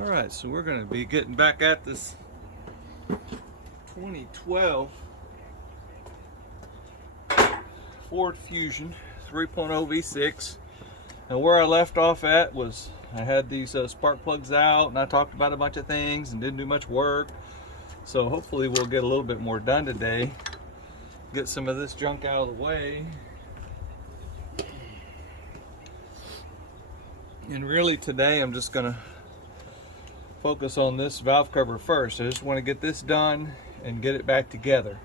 Alright, so we're going to be getting back at this 2012 Ford Fusion 3.0 V6. And where I left off at was I had these spark plugs out and I talked about a bunch of things and didn't do much work. So hopefully we'll get a little bit more done today. Get some of this junk out of the way. And really today I'm just going to focus on this valve cover first. I just want to get this done and get it back together.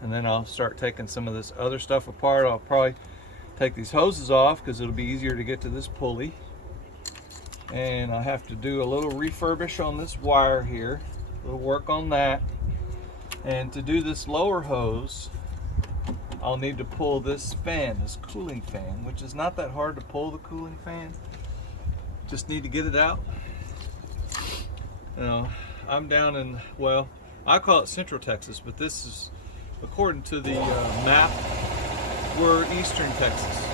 And then I'll start taking some of this other stuff apart. I'll probably take these hoses off because it'll be easier to get to this pulley. And I have to do a little refurbish on this wire here. A little work on that. And to do this lower hose, I'll need to pull this fan, this cooling fan, which is not that hard to pull, the cooling fan. Just need to get it out. You know, I'm down in, well, I call it Central Texas, but this is, according to the map, we're Eastern Texas,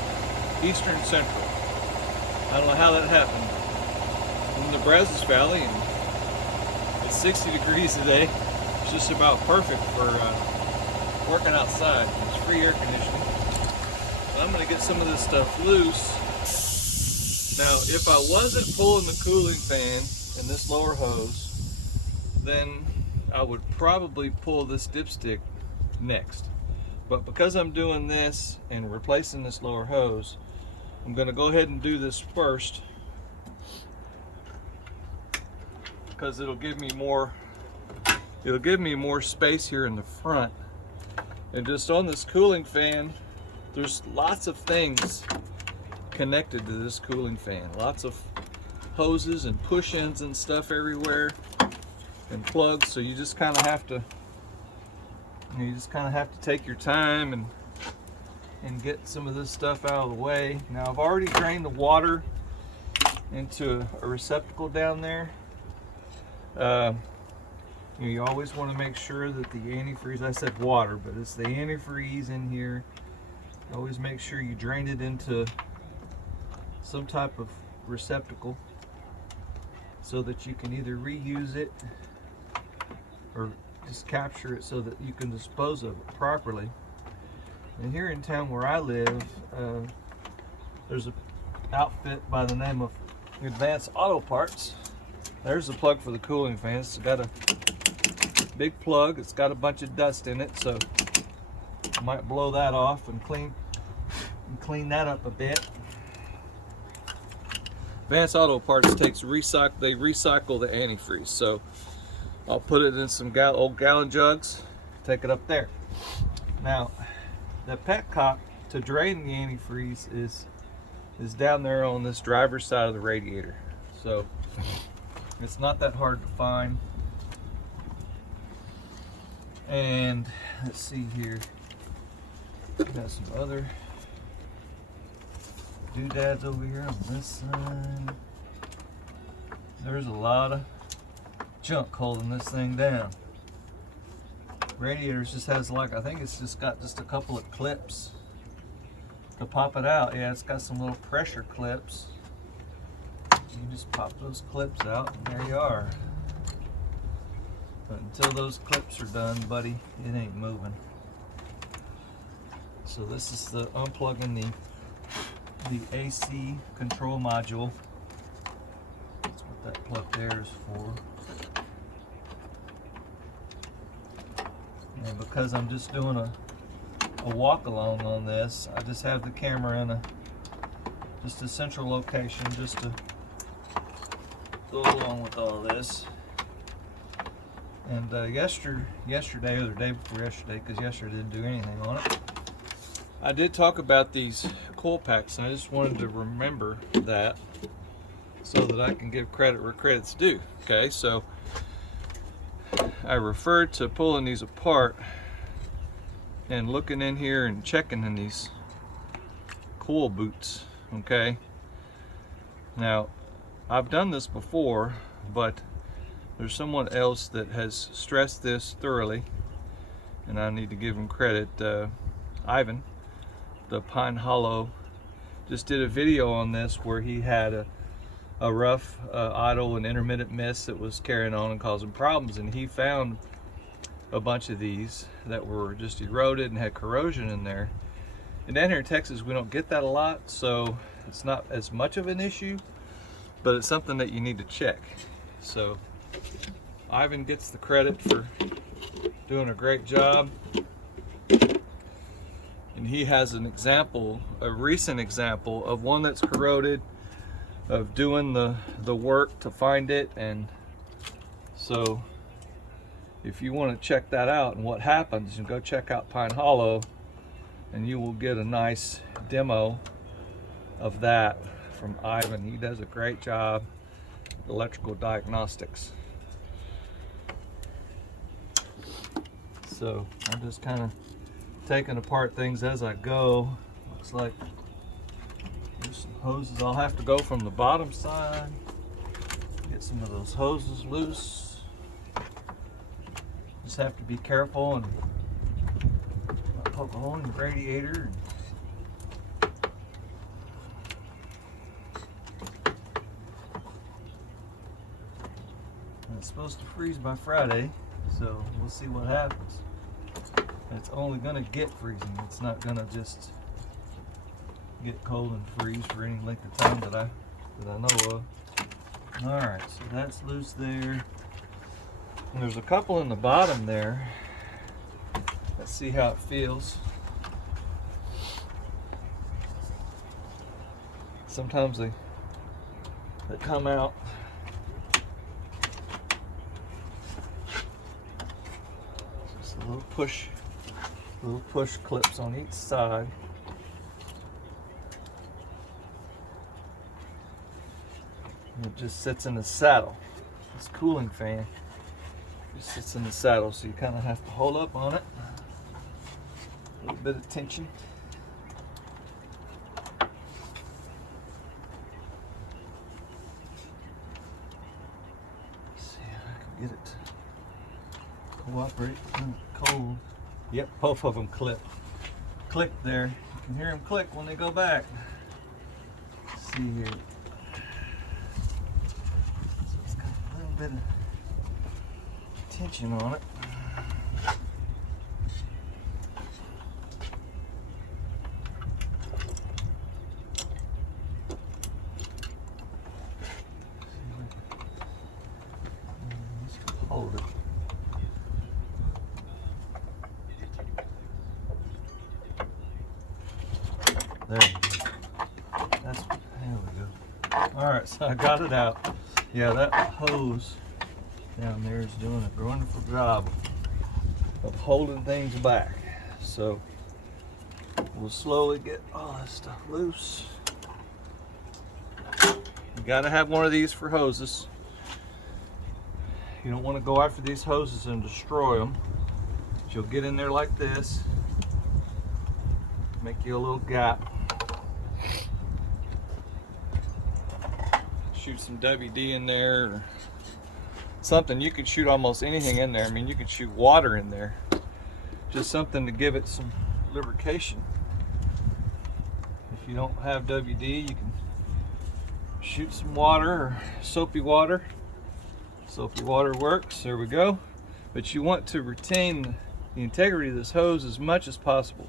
Eastern Central. I don't know how that happened. I'm in the Brazos Valley, and it's 60 degrees today. It's just about perfect for working outside. It's free air conditioning. But I'm going to get some of this stuff loose. Now, if I wasn't pulling the cooling fan in this lower hose, then I would probably pull this dipstick next. But because I'm doing this and replacing this lower hose, I'm going to go ahead and do this first because it'll give me more space here in the front. And just on this cooling fan, there's lots of things connected to this cooling fan. Lots of hoses and push-ins and stuff everywhere and plugs, so you just kind of have to take your time and get some of this stuff out of the way. Now I've already drained the water into a receptacle down there. You always want to make sure that the antifreeze, I said water, but it's the antifreeze in here. Always make sure you drain it into some type of receptacle so that you can either reuse it or just capture it so that you can dispose of it properly. And here in town where I live, there's an outfit by the name of Advanced Auto Parts. There's the plug for the cooling fan. It's got a big plug. It's got a bunch of dust in it, so I might blow that off and clean that up a bit. Advanced Auto Parts they recycle the antifreeze, so I'll put it in some old gallon jugs, take it up there. Now, the petcock to drain the antifreeze is down there on this driver's side of the radiator, so it's not that hard to find. And let's see here, got some other doodads over here on this side. There's a lot of junk holding this thing down. Radiators just has I think it's just got just a couple of clips to pop it out. Yeah, it's got some little pressure clips. You just pop those clips out and there you are. But until those clips are done, buddy, it ain't moving. So this is the unplugging the AC control module. That's what that plug there is for. And because I'm just doing a walk along on this, I just have the camera in just a central location just to go along with all this. And yesterday or the day before yesterday, because yesterday I didn't do anything on it, I did talk about these coil packs, and I just wanted to remember that so that I can give credit where credit's due. Okay, so I referred to pulling these apart and looking in here and checking in these coil boots. Okay, now I've done this before, but there's someone else that has stressed this thoroughly, and I need to give him credit. Ivan, the Pine Hollow, just did a video on this where he had a rough idle and intermittent mist that was carrying on and causing problems, and he found a bunch of these that were just eroded and had corrosion in there. And down here in Texas we don't get that a lot, so it's not as much of an issue, but it's something that you need to check. So Ivan gets the credit for doing a great job, and he has an example, a recent example of one that's corroded, of doing the work to find it. And so if you want to check that out and what happens, you go check out Pine Hollow and you will get a nice demo of that from Ivan. He does a great job, electrical diagnostics. So I'm just kind of taking apart things as I go. Looks like there's some hoses. I'll have to go from the bottom side, get some of those hoses loose. Just have to be careful and not poke a hole in the radiator. It's supposed to freeze by Friday, so we'll see what happens. It's only gonna get freezing. It's not gonna just get cold and freeze for any length of time that I know of. All right, so that's loose there. And there's a couple in the bottom there. Let's see how it feels. Sometimes they come out. Just a little push clips on each side. And it just sits in the saddle. This cooling fan just sits in the saddle, so you kind of have to hold up on it. A little bit of tension. Let's see if I can get it to cooperate. Cold. Yep, both of them click there. You can hear them click when they go back. Let's see here. So it's got a little bit of tension on it. Hold it. There we go. There we go. All right, so I got it out. Yeah, that hose down there is doing a wonderful job of holding things back. So we'll slowly get all this stuff loose. You gotta have one of these for hoses. You don't want to go after these hoses and destroy them. You'll get in there like this, make you a little gap. Shoot some WD in there or something. You could shoot almost anything in there. I mean, you could shoot water in there. Just something to give it some lubrication. If you don't have WD, you can shoot some water or soapy water. Soapy water works. There we go. But you want to retain the integrity of this hose as much as possible.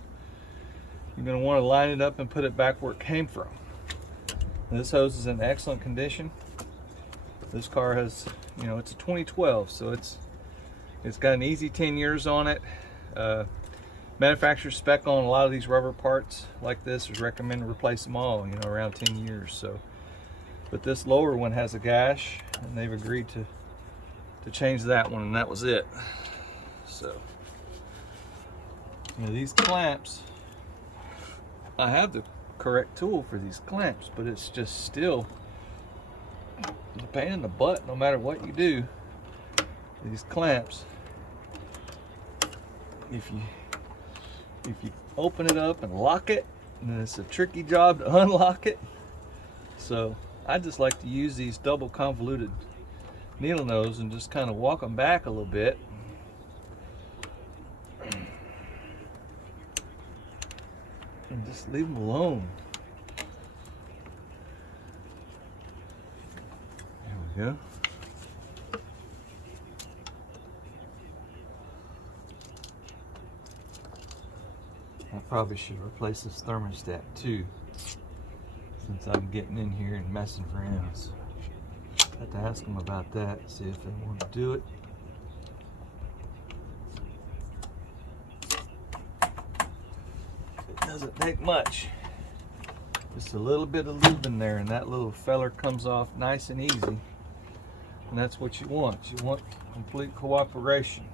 You're going to want to line it up and put it back where it came from. This hose is in excellent condition. This car has, you know, it's a 2012, so it's got an easy 10 years on it. Manufacturer spec on a lot of these rubber parts like this is recommend to replace them all, you know, around 10 years. So, but this lower one has a gash, and they've agreed to change that one, and that was it. So, you know, these clamps, I have the correct tool for these clamps, but it's just still a pain in the butt no matter what you do. These clamps, if you open it up and lock it, and it's a tricky job to unlock it. So I just like to use these double convoluted needle nose and just kind of walk them back a little bit. And just leave them alone. we go. I probably should replace this thermostat too, since I'm getting in here and messing around. So I have to ask them about that, see if they want to do it. It doesn't take much. Just a little bit of lube in there and that little feller comes off nice and easy. And that's what you want. You want complete cooperation.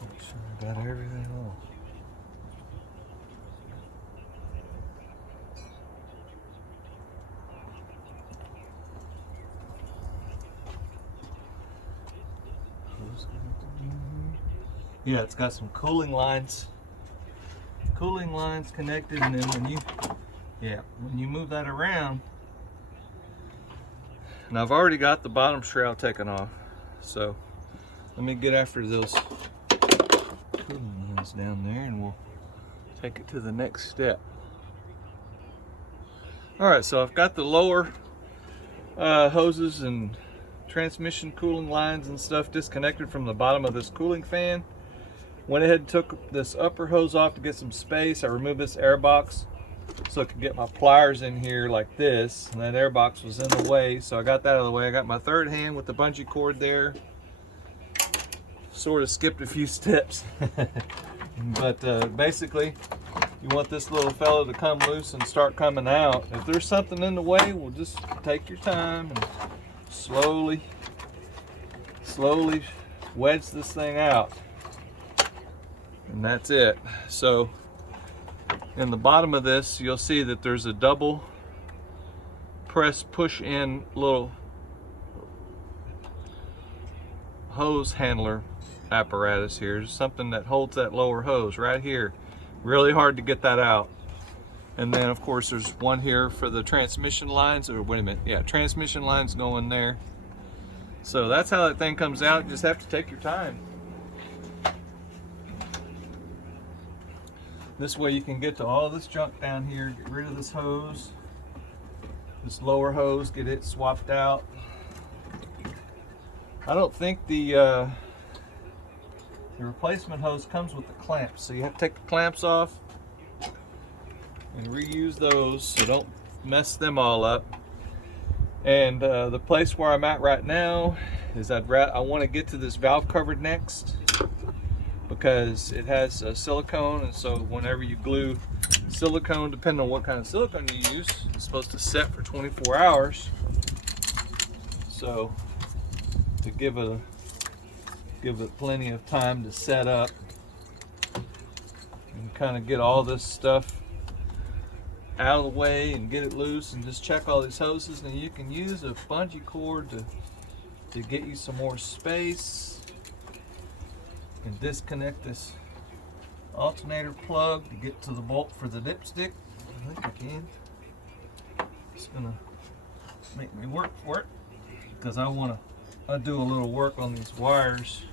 Make sure I got everything on. Yeah, it's got some cooling lines connected, and then when you move that around, and I've already got the bottom shroud taken off, so let me get after those cooling lines down there and we'll take it to the next step. Alright, so I've got the lower hoses and transmission cooling lines and stuff disconnected from the bottom of this cooling fan. Went ahead and took this upper hose off to get some space. I removed this air box so I could get my pliers in here like this, and that air box was in the way, so I got that out of the way. I got my third hand with the bungee cord there. Sort of skipped a few steps. But basically you want this little fella to come loose and start coming out. If there's something in the way, we'll just take your time and slowly wedge this thing out. And that's it. So in the bottom of this, you'll see that there's a double press push in little hose handler apparatus here. There's something that holds that lower hose right here. Really hard to get that out. And then of course there's one here for the transmission lines, or wait a minute, yeah, transmission lines going there. So that's how that thing comes out. You just have to take your time. This way you can get to all this junk down here, get rid of this hose, this lower hose, get it swapped out. I don't think the replacement hose comes with the clamps, so you have to take the clamps off and reuse those, so don't mess them all up. And the place where I'm at right now is I want to get to this valve cover next, because it has silicone, and so whenever you glue silicone, depending on what kind of silicone you use, it's supposed to set for 24 hours. So to give it plenty of time to set up and kind of get all this stuff out of the way and get it loose, and just check all these hoses. And you can use a bungee cord to get you some more space. And disconnect this alternator plug to get to the bolt for the dipstick. I think I can. It's gonna make me work for it, because I do a little work on these wires.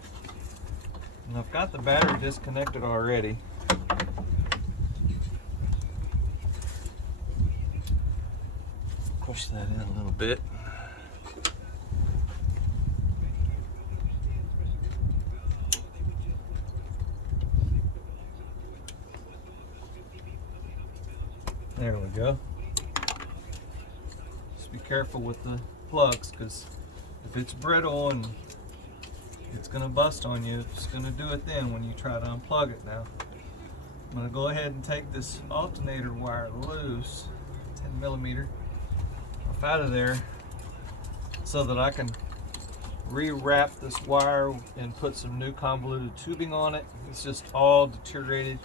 And I've got the battery disconnected already. Push that in a little bit. There we go. Just be careful with the plugs, because if it's brittle and it's going to bust on you, it's going to do it then when you try to unplug it. Now I'm going to go ahead and take this alternator wire loose, 10 millimeter, off out of there, so that I can rewrap this wire and put some new convoluted tubing on it. It's just all deteriorated.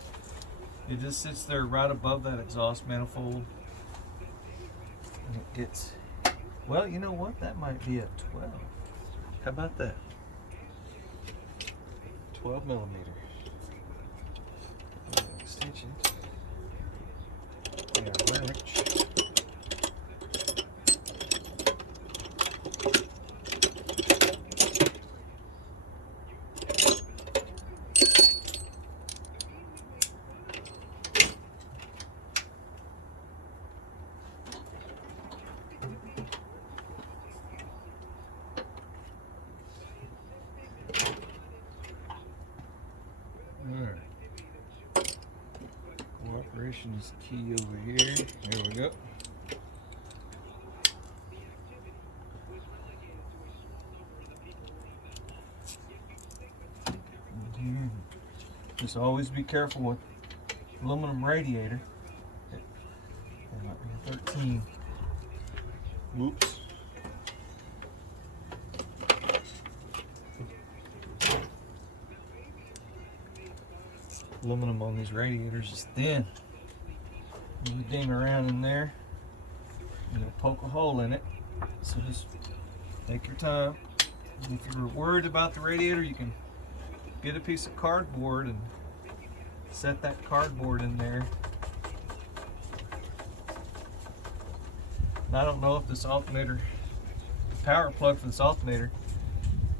It just sits there right above that exhaust manifold, and it gets, well, you know what, that might be a 12. How about that? 12 millimeter extension. Yeah, wrench. calibration is key over here. There we go. Here. Just always be careful with aluminum radiator. It might be a 13. Whoops. Aluminum on these radiators is thin. You ding around in there, you'll poke a hole in it. So just take your time. And if you're worried about the radiator, you can get a piece of cardboard and set that cardboard in there. And I don't know if this alternator, the power plug for this alternator,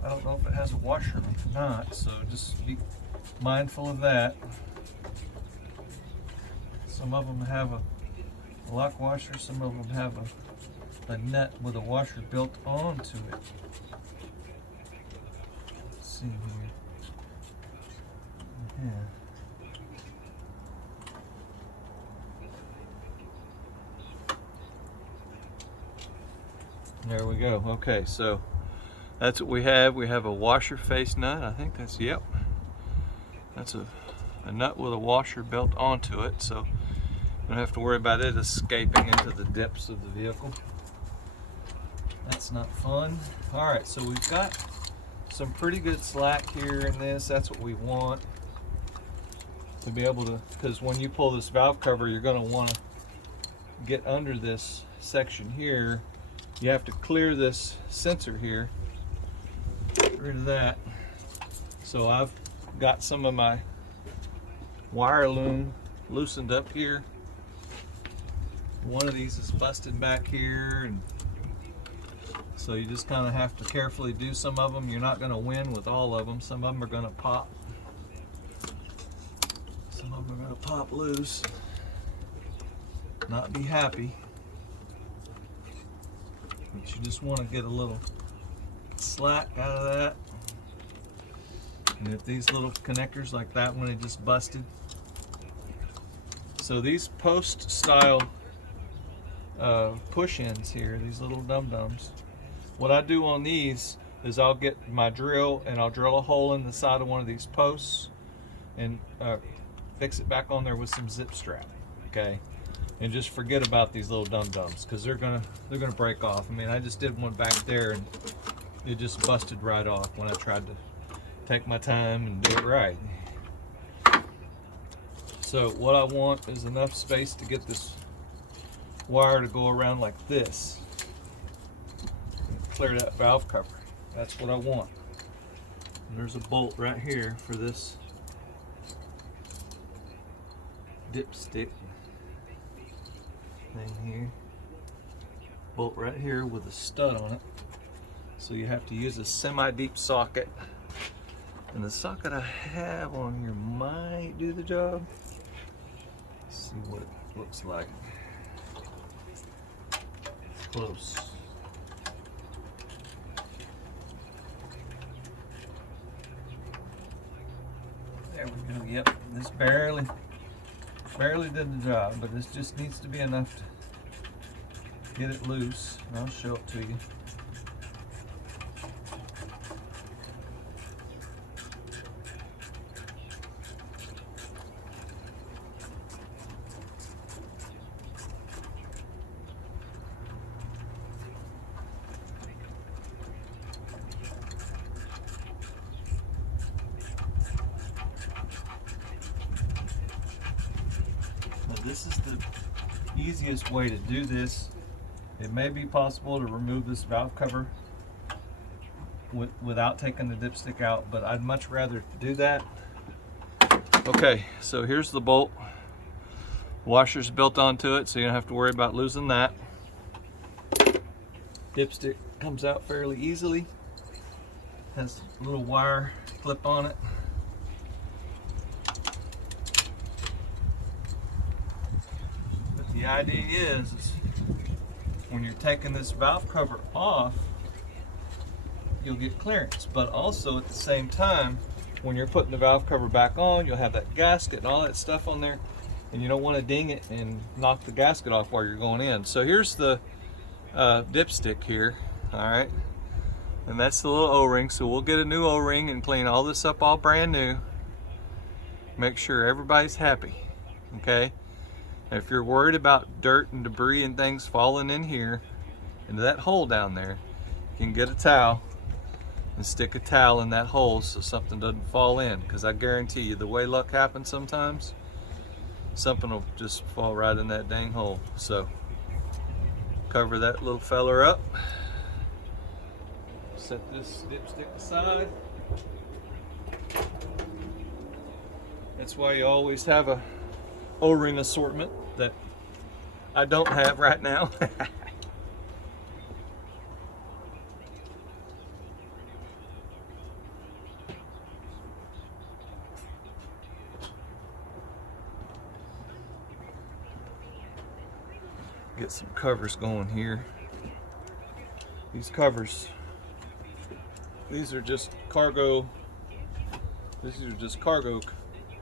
I don't know if it has a washer or not, so just be mindful of that. Some of them have a lock washer, some of them have a nut with a washer built onto it. Let's see here. Yeah. There we go. Okay, so that's what we have. We have a washer face nut. I think that's, yep. That's a nut with a washer built onto it, so you don't have to worry about it escaping into the depths of the vehicle. That's not fun. Alright, so we've got some pretty good slack here in this. That's what we want to be able to, because when you pull this valve cover, you're going to want to get under this section here. You have to clear this sensor here. Get rid of that. So I've got some of my wire loom loosened up here. One of these is busted back here, and so you just kind of have to carefully do some of them. You're not going to win with all of them. Some of them are going to pop. Some of them are going to pop loose. Not be happy. But you just want to get a little slack out of that. And if these little connectors like that one, it just busted. So these post style push ends here, these little dum-dums, what I do on these is I'll get my drill and I'll drill a hole in the side of one of these posts and fix it back on there with some zip strap. Okay, and just forget about these little dum-dums, because they're gonna break off. I mean, I just did one back there and it just busted right off when I tried to take my time and do it right. So what I want is enough space to get this wire to go around like this and clear that valve cover. That's what I want. And there's a bolt right here for this dipstick thing here. Bolt right here with a stud on it. So you have to use a semi-deep socket. And the socket I have on here might do the job. Let's see what it looks like. Close. There we go. Yep, this barely did the job, but this just needs to be enough to get it loose. And I'll show it to you. This is the easiest way to do this. It may be possible to remove this valve cover without taking the dipstick out, but I'd much rather do that. Okay, so here's the bolt. Washer's built onto it, so you don't have to worry about losing that. Dipstick comes out fairly easily. Has a little wire clip on it. The idea is when you're taking this valve cover off, you'll get clearance, but also at the same time, when you're putting the valve cover back on, you'll have that gasket and all that stuff on there. and you don't want to ding it and knock the gasket off while you're going in. So here's the dipstick here, all right, and that's the little O-ring. So we'll get a new O-ring and clean all this up all brand new. Make sure everybody's happy, okay? And if you're worried about dirt and debris and things falling in here into that hole down there, you can get a towel and stick a towel in that hole so something doesn't fall in, because I guarantee you, the way luck happens sometimes, something will just fall right in that dang hole. So cover that little feller up, set this dipstick aside. That's why you always have a O-ring assortment that I don't have right now. Get some covers going here. These covers, these are just cargo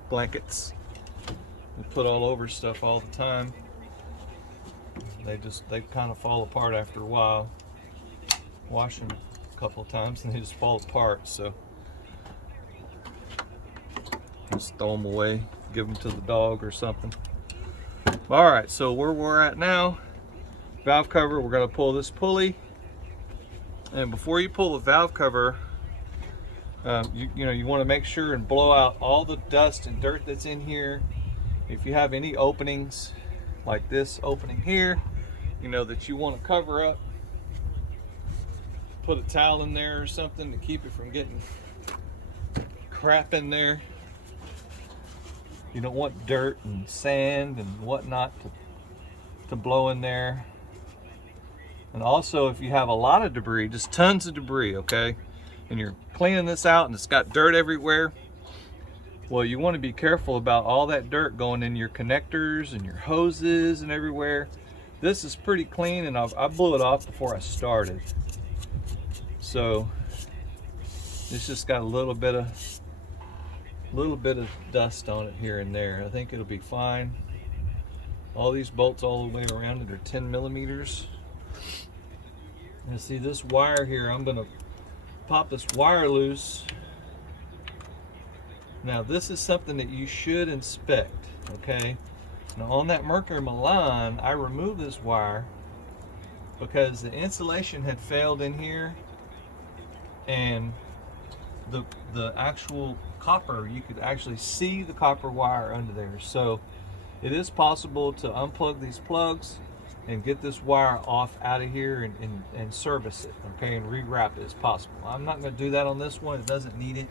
blankets. We put all over stuff all the time. They kind of fall apart after a while. Wash them a couple of times and they just fall apart. So just throw them away, give them to the dog or something. All right, so where we're at now, valve cover, we're going to pull this pulley. And before you pull the valve cover, you want to make sure and blow out all the dust and dirt that's in here. If you have any openings like this opening here, that you want to cover up, put a towel in there or something to keep it from getting crap in there. You don't want dirt and sand and whatnot to blow in there. And also, if you have a lot of debris, just tons of debris, okay, and you're cleaning this out and it's got dirt everywhere, well, you want to be careful about all that dirt going in your connectors and your hoses and everywhere. This is pretty clean, and I blew it off before I started. So it's just got a little bit of dust on it here and there. I think it'll be fine. All these bolts all the way around it are 10 millimeters. And see this wire here, I'm gonna pop this wire loose. Now this is something that you should inspect, okay? Now on that Mercury Milan, I removed this wire because the insulation had failed in here, and the actual copper, you could actually see the copper wire under there. So it is possible to unplug these plugs and get this wire off out of here and service it, okay, and rewrap it as possible. I'm not going to do that on this one. It doesn't need it.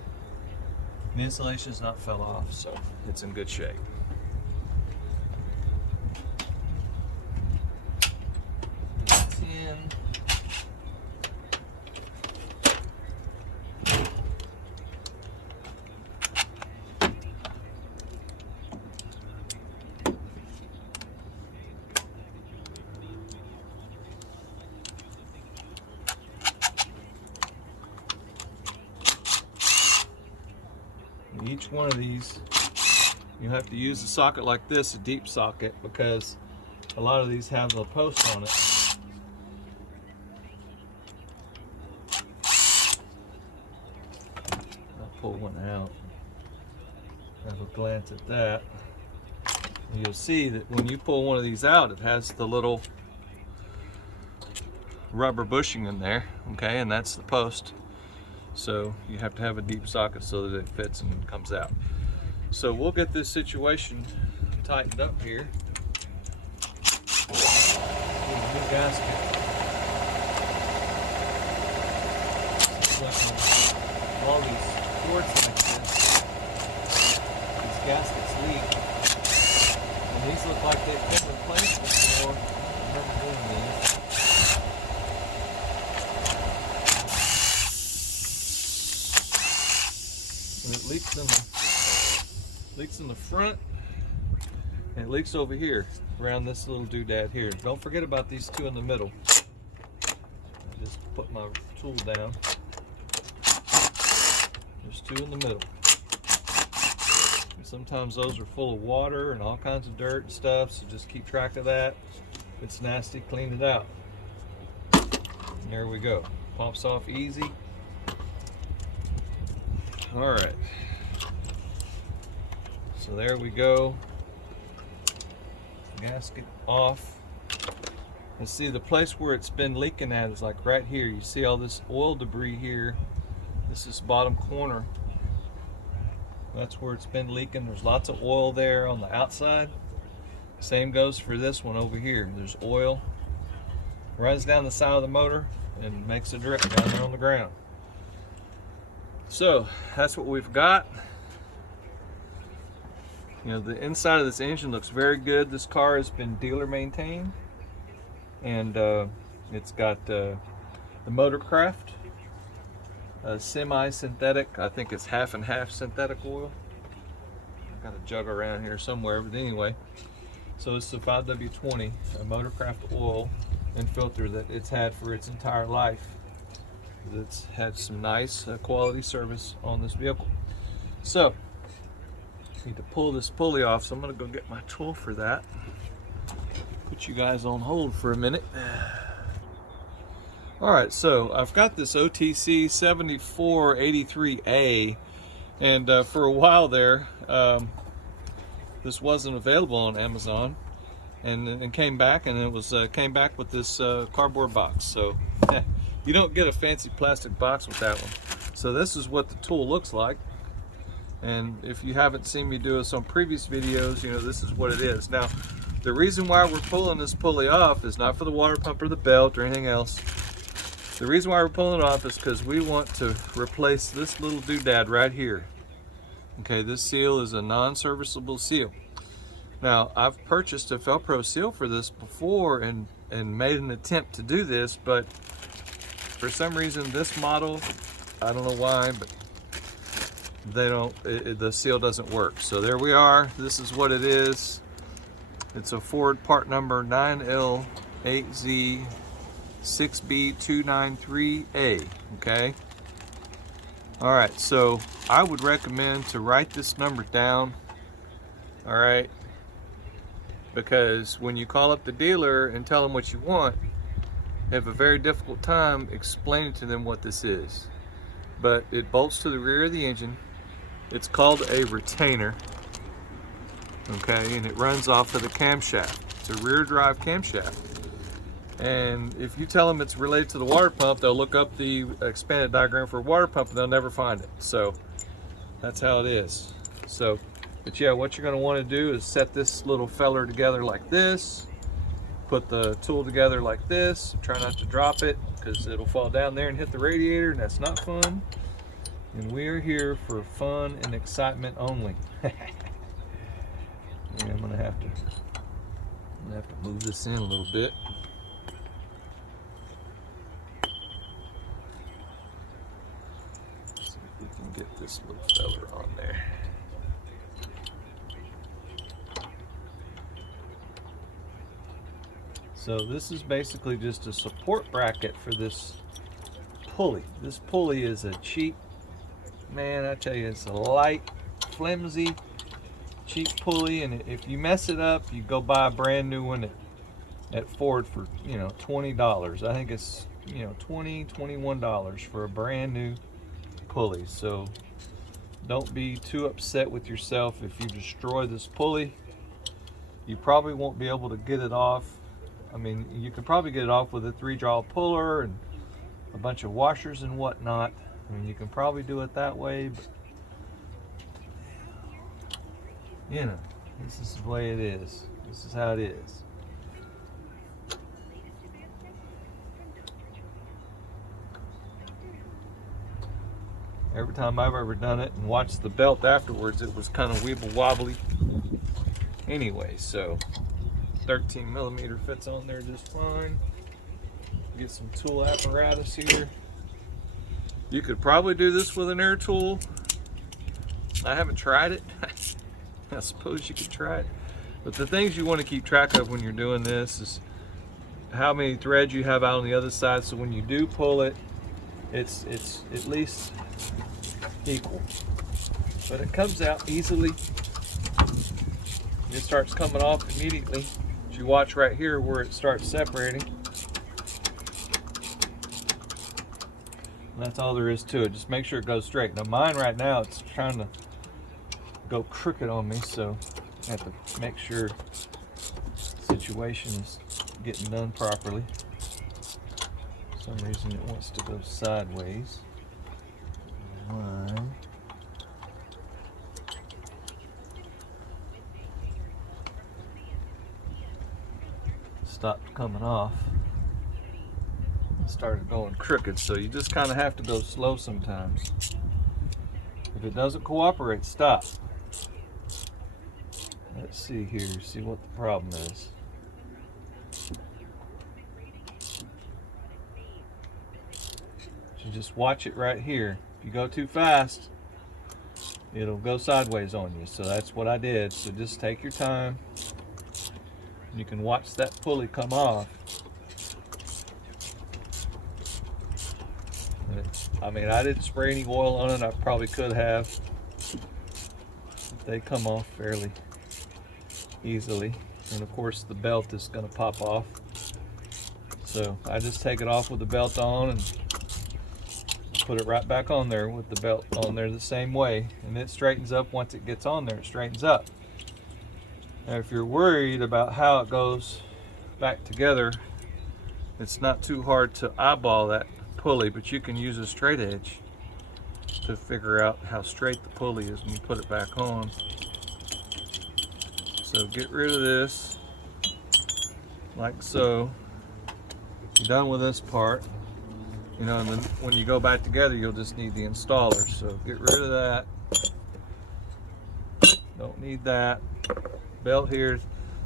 The insulation is not fell off, so it's in good shape. It's in. Each one of these, you have to use a socket like this, a deep socket, because a lot of these have the post on it. I'll pull one out. Have a glance at that. And you'll see that when you pull one of these out, it has the little rubber bushing in there, okay, and that's the post. So you have to have a deep socket so that it fits and comes out. So we'll get this situation tightened up here. New gasket. All these cords like this, these gaskets leak, and these look like they've been replaced before. I remember doing these. And it leaks in the front, and it leaks over here around this little doodad here. Don't forget about these two in the middle. I just put my tool down. There's two in the middle. Sometimes those are full of water and all kinds of dirt and stuff, so just keep track of that. If it's nasty, clean it out. And there we go. Pops off easy. All right. So there we go. Gasket off. And see, the place where it's been leaking at is like right here. You see all this oil debris here. This is bottom corner. That's where it's been leaking. There's lots of oil there on the outside. Same goes for this one over here. There's oil. Runs down the side of the motor and makes a drip down there on the ground. So that's what we've got. You know, the inside of this engine looks very good. This car has been dealer maintained, and it's got the Motorcraft semi-synthetic. I think it's half and half synthetic oil. I've got a jug around here somewhere, but anyway. So it's the 5W20 Motorcraft oil and filter that it's had for its entire life. It's had some nice quality service on this vehicle. So need to pull this pulley off, so I'm going to go get my tool for that. Put you guys on hold for a minute. Alright, so I've got this OTC 7483A, and for a while there this wasn't available on Amazon, and came back, and it was came back with this cardboard box. So you don't get a fancy plastic box with that one. So this is what the tool looks like. And if you haven't seen me do some previous videos, you know, this is what it is. Now, the reason why we're pulling this pulley off is not for the water pump or the belt or anything else. The reason why we're pulling it off is because we want to replace this little doodad right here. Okay, this seal is a non-serviceable seal. Now, I've purchased a Felpro seal for this before and made an attempt to do this, but for some reason this model, I don't know why, but the seal doesn't work. So there we are. This is what it is. It's a Ford part number 9L8Z6B293A. Okay. All right. So I would recommend to write this number down. All right. Because when you call up the dealer and tell them what you want, you have a very difficult time explaining to them what this is. But it bolts to the rear of the engine. It's called a retainer, okay, and it runs off of the camshaft. It's a rear drive camshaft. And if you tell them it's related to the water pump, they'll look up the expanded diagram for a water pump and they'll never find it. So that's how it is. So, but yeah, what you're going to want to do is set this little feller together like this, put the tool together like this, try not to drop it because it'll fall down there and hit the radiator, and that's not fun. And we are here for fun and excitement only. Yeah, I'm gonna have to move this in a little bit. See if we can get this little feller on there. So this is basically just a support bracket for this pulley. This pulley is a cheap, man, I tell you, it's a light, flimsy, cheap pulley, and if you mess it up, you go buy a brand new one at Ford for, you know, $20. I think it's, you know, $20, $21 for a brand new pulley. So don't be too upset with yourself if you destroy this pulley. You probably won't be able to get it off. I mean, you could probably get it off with a 3-jaw puller and a bunch of washers and whatnot. I mean, you can probably do it that way, but you know, this is the way it is. This is how it is. Every time I've ever done it and watched the belt afterwards, it was kind of weeble wobbly. Anyway, so 13mm fits on there just fine. Get some tool apparatus here. You could probably do this with an air tool. I haven't tried it. I suppose you could try it. But the things you want to keep track of when you're doing this is how many threads you have out on the other side, so when you do pull it, it's at least equal. But it comes out easily. it starts coming off immediately. You watch right here where it starts separating. And that's all there is to it. Just make sure it goes straight. Now mine right now, it's trying to go crooked on me, so I have to make sure the situation is getting done properly. For some reason it wants to go sideways. Mine. Stopped coming off and started going crooked, so you just kind of have to go slow sometimes. If it doesn't cooperate, stop. Let's see here, see what the problem is. You just watch it right here. If you go too fast, it'll go sideways on you. So that's what I did. So just take your time. You can watch that pulley come off. I mean, I didn't spray any oil on it. I probably could have. They come off fairly easily. And of course the belt is going to pop off. So I just take it off with the belt on and put it right back on there with the belt on there the same way. And it straightens up once it gets on there. It straightens up. Now, if you're worried about how it goes back together, it's not too hard to eyeball that pulley, but you can use a straight edge to figure out how straight the pulley is when you put it back on. So get rid of this, like so. You're done with this part. You know, and then when you go back together, you'll just need the installer. So get rid of that. Don't need that. Belt here.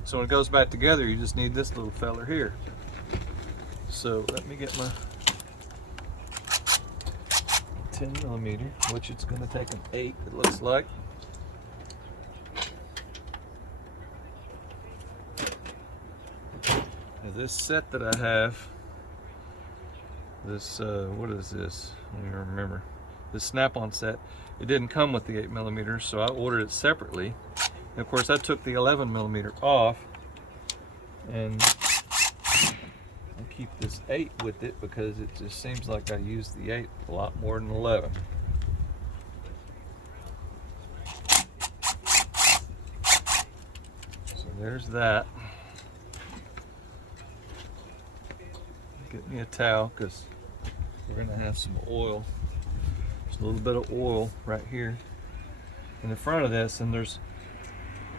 So when it goes back together, you just need this little feller here. So let me get my 10mm, which it's going to take an 8, it looks like. Now this set that I have, this, what is this? I don't even remember. This snap-on set, it didn't come with the 8mm, so I ordered it separately. And of course I took the 11mm off, and I keep this 8 with it because it just seems like I use the 8 a lot more than 11. So there's that. Get me a towel because we're going to have some oil. There's a little bit of oil right here in the front of this, and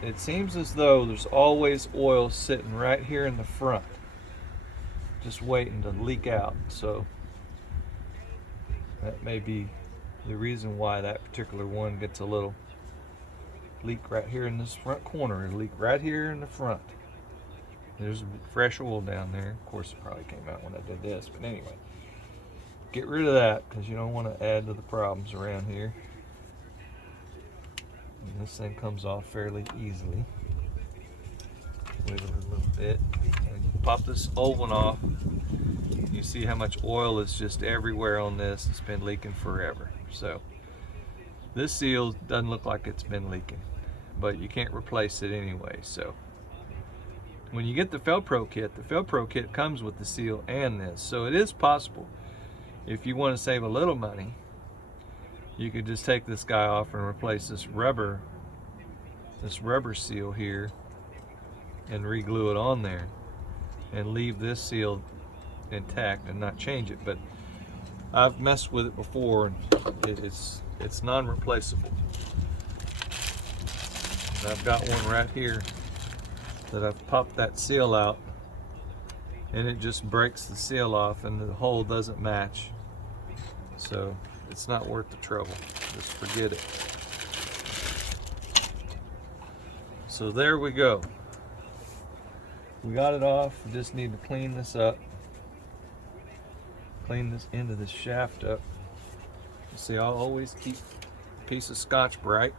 it seems as though there's always oil sitting right here in the front, just waiting to leak out. So that may be the reason why that particular one gets a little leak right here in this front corner. It'll leak right here in the front. There's fresh oil down there. Of course, it probably came out when I did this, but anyway, get rid of that because you don't want to add to the problems around here. And this thing comes off fairly easily. Wiggle it a little bit, and you pop this old one off. You see how much oil is just everywhere on this. It's been leaking forever. So this seal doesn't look like it's been leaking, but you can't replace it anyway. So when you get the Felpro kit comes with the seal and this. So it is possible, if you want to save a little money, you could just take this guy off and replace this rubber seal here and re-glue it on there and leave this seal intact and not change it. But I've messed with it before, and it's non-replaceable. I've got one right here that I've popped that seal out, and it just breaks the seal off and the hole doesn't match. So it's not worth the trouble. Just forget it. So there we go. We got it off. We just need to clean this up. Clean this end of this shaft up. You see, I'll always keep a piece of Scotch-Brite,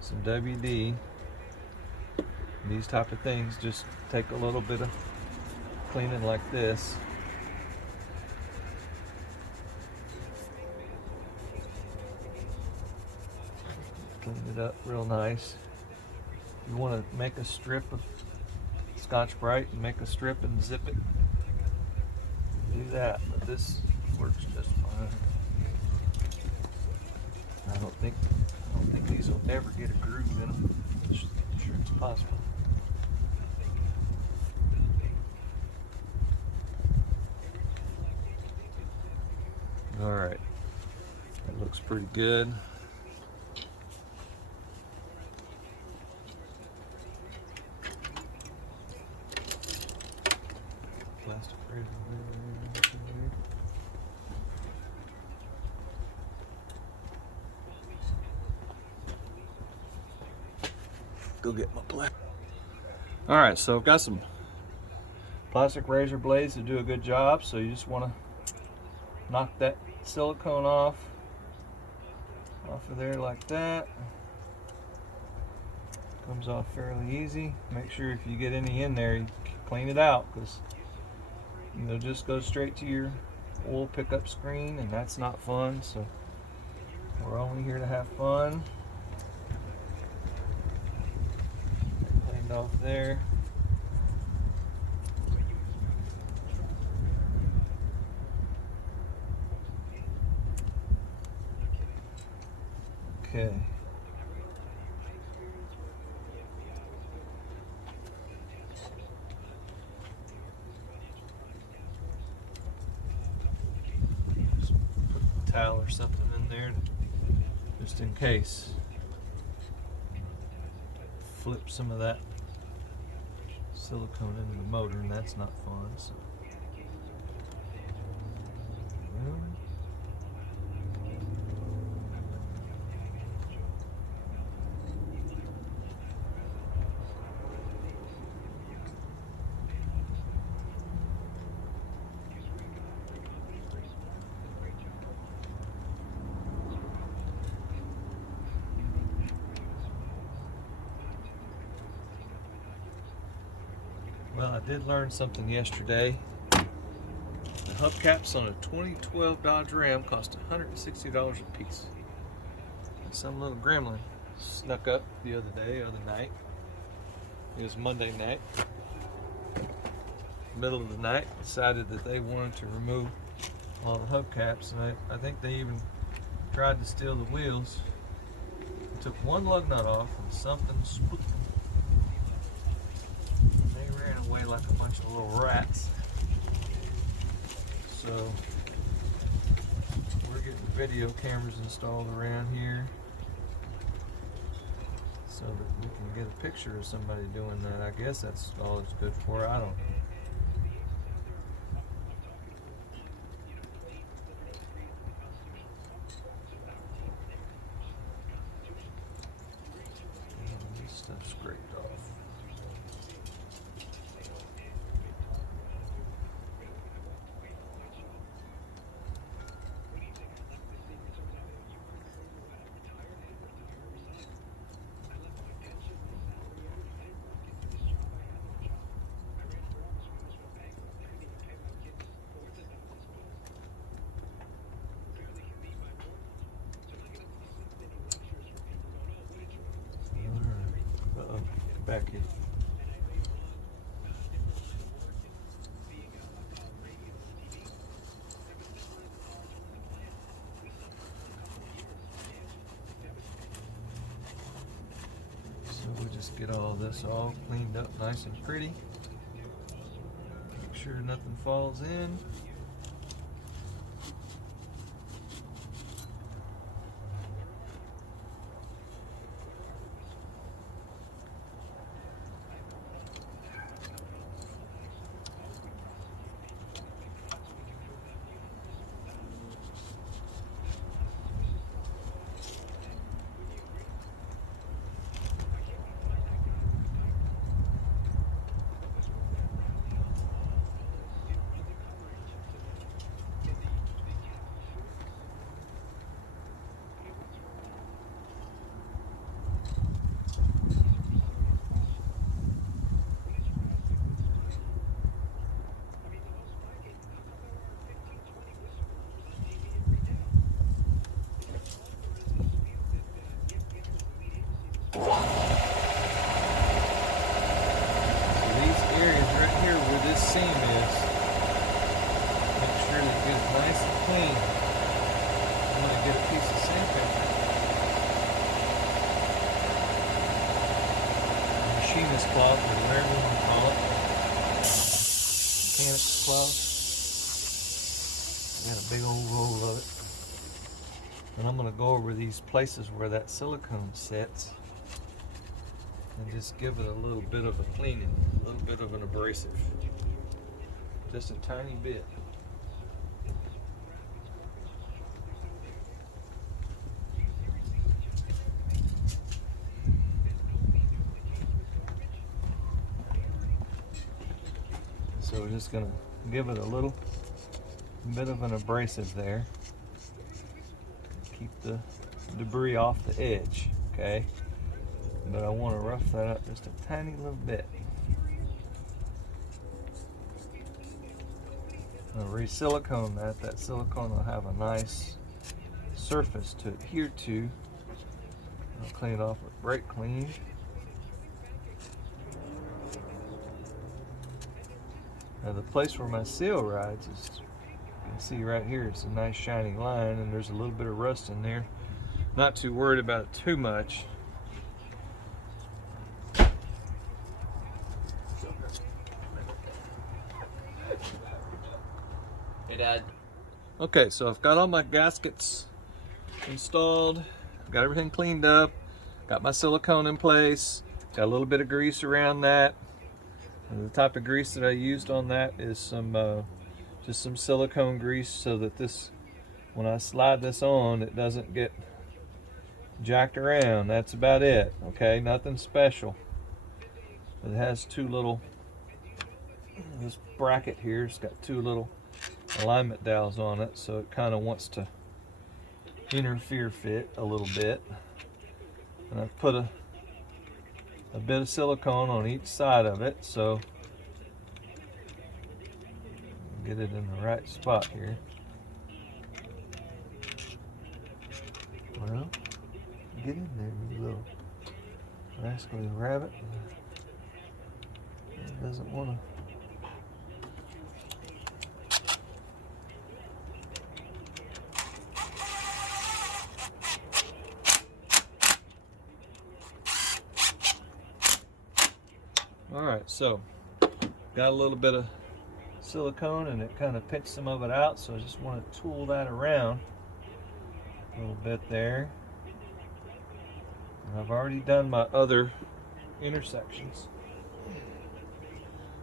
some WD. These type of things just take a little bit of cleaning like this. Clean it up real nice. You want to make a strip of Scotch-Brite and make a strip and zip it. Do that, but this works just fine. I don't think these will ever get a groove in them. I'm sure it's possible. All right, that looks pretty good. Plastic razor. Go get my plate. All right, so I've got some plastic razor blades that do a good job. So you just want to knock that silicone off of there like that. Comes off fairly easy. Make sure if you get any in there, you clean it out, because they'll just go straight to your oil pickup screen, and that's not fun. So we're only here to have fun. Cleaned off there. Okay. Just put a towel or something in there just in case. Flip some of that silicone into the motor, and that's not fun. So. Well, I did learn something yesterday. The hubcaps on a 2012 Dodge Ram cost $160 a piece. And some little gremlin snuck up the other night. It was Monday night. Middle of the night, decided that they wanted to remove all the hubcaps, and I think they even tried to steal the wheels. Took one lug nut off, and something spooked them. They ran away like a bunch of little rats. So we're getting video cameras installed around here so that we can get a picture of somebody doing that. I guess that's all it's good for. I don't know. This stuff's scraped off. Back here. So we just get all this all cleaned up nice and pretty. Make sure nothing falls in. seam is, make sure that you get it nice and clean. I'm going to get a piece of sandpaper. Machinist cloth, or whatever you want to call it. Mechanic's cloth. I got a big old roll of it. And I'm going to go over these places where that silicone sits and just give it a little bit of a cleaning, a little bit of an abrasive. Just a tiny bit. So we're just going to give it a little bit of an abrasive there. Keep the debris off the edge, okay? But I want to rough that up just a tiny little bit. I'll re-silicone that. That silicone will have a nice surface to adhere to. I'll clean it off with brake clean. Now the place where my seal rides is, you can see right here, it's a nice shining line, and there's a little bit of rust in there. Not too worried about it too much. Hey, Dad. Okay, so I've got all my gaskets installed, got everything cleaned up, got my silicone in place, got a little bit of grease around that. And the type of grease that I used on that is just some silicone grease, so that this, when I slide this on, it doesn't get jacked around. That's about it, okay? Nothing special. It has two little, this bracket here, it's got two little alignment dowels on it, so it kind of wants to interfere fit a little bit. And I've put a bit of silicone on each side of it, so get it in the right spot here. Well, get in there, you little rascally rabbit. It doesn't want to. Alright, so got a little bit of silicone and it kind of pinched some of it out, so I just want to tool that around a little bit there. And I've already done my other intersections.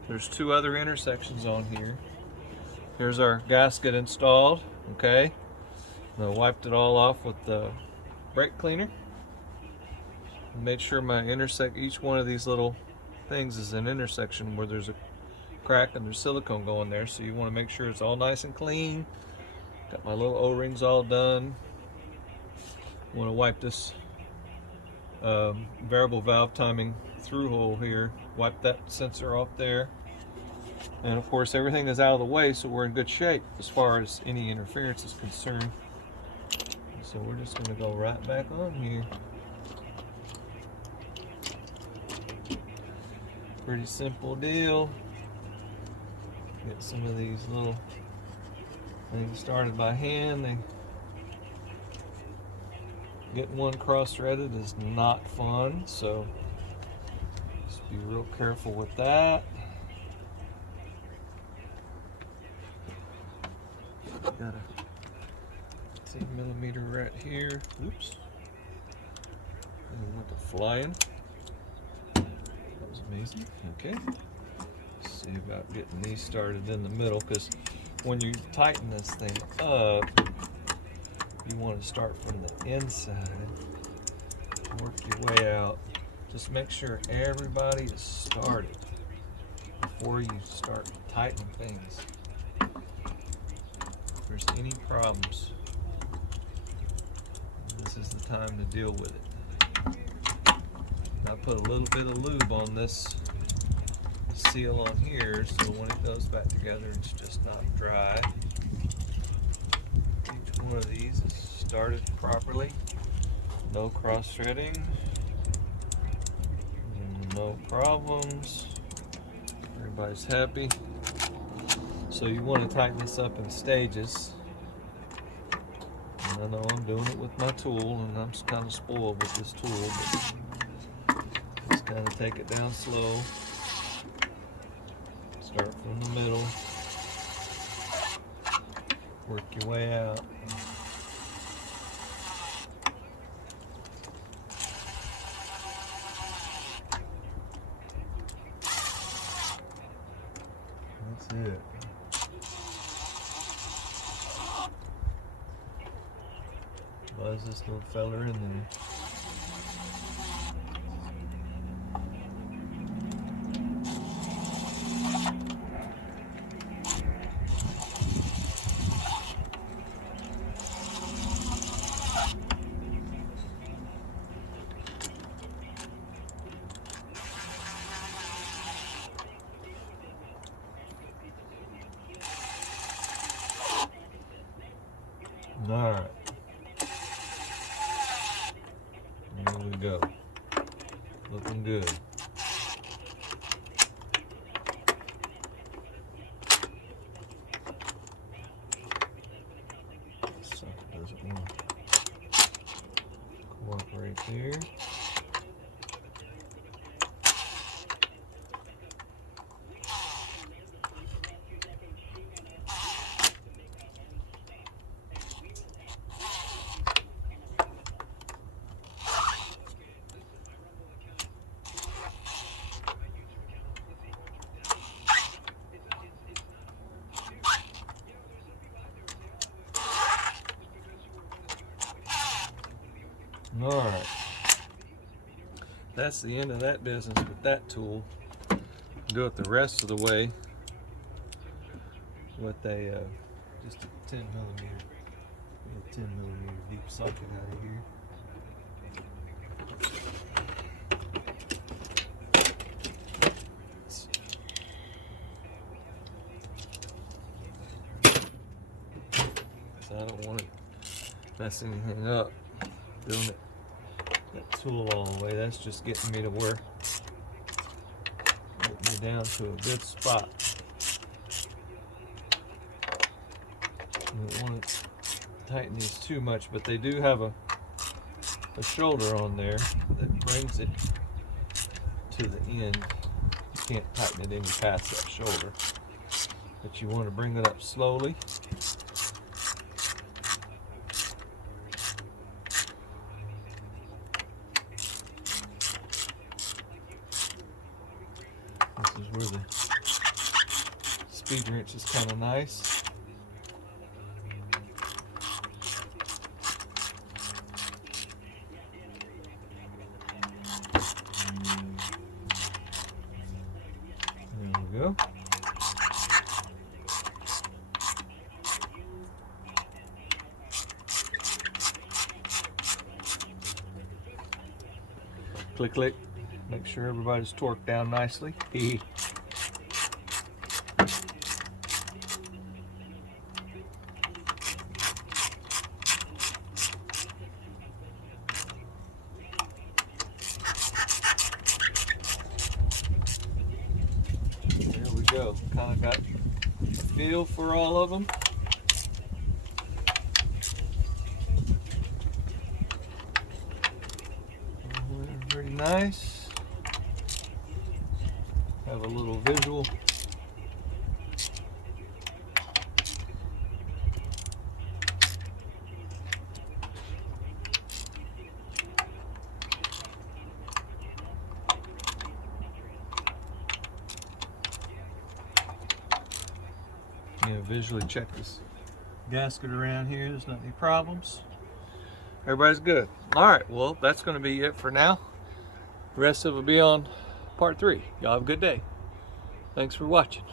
There's two other intersections on here. Here's our gasket installed, okay? And I wiped it all off with the brake cleaner. And made sure my each one of these little things is an intersection where there's a crack and there's silicone going there, so you want to make sure it's all nice and clean. Got my little O-rings all done. Want to wipe this variable valve timing through hole here, wipe that sensor off there, and of course everything is out of the way, so we're in good shape as far as any interference is concerned. So we're just going to go right back on here. Pretty simple deal. Get some of these little things started by hand. Getting one cross-threaded is not fun, so just be real careful with that. Got a 10mm right here. Oops. Didn't want it flying. That was amazing. Okay. Let's see about getting these started in the middle, because when you tighten this thing up, you want to start from the inside, work your way out. Just make sure everybody is started before you start tightening things. If there's any problems, this is the time to deal with it. Now put a little bit of lube on this seal on here, so when it goes back together, it's just not dry. Each one of these is started properly. No cross-threading. No problems. Everybody's happy. So you want to tighten this up in stages. And I know I'm doing it with my tool, and I'm kind of spoiled with this tool, but just kind of take it down slow. Start from the middle. Work your way out. That's it. Buzz this little feller in there. Alright. There we go. Looking good. So it doesn't want to cooperate there. Alright, that's the end of that business with that tool. Do it the rest of the way with a just a 10 millimeter, get a 10 millimeter deep socket out of here. So I don't want to mess anything up doing it that tool all the way. That's just getting me to where get me down to a good spot. You don't want to tighten these too much, but they do have a shoulder on there that brings it to the end. You can't tighten it any past that shoulder, but you want to bring it up slowly. This is where the speed wrench is kind of nice. There we go. Click, click. Make sure everybody's torqued down nicely. There we go. Kind of got a feel for all of them. Pretty nice. Have a little visual. Visually check this gasket around here. There's not any problems. Everybody's good. All right, well, that's going to be it for now. The rest of it will be on part 3. Y'all have a good day. Thanks for watching.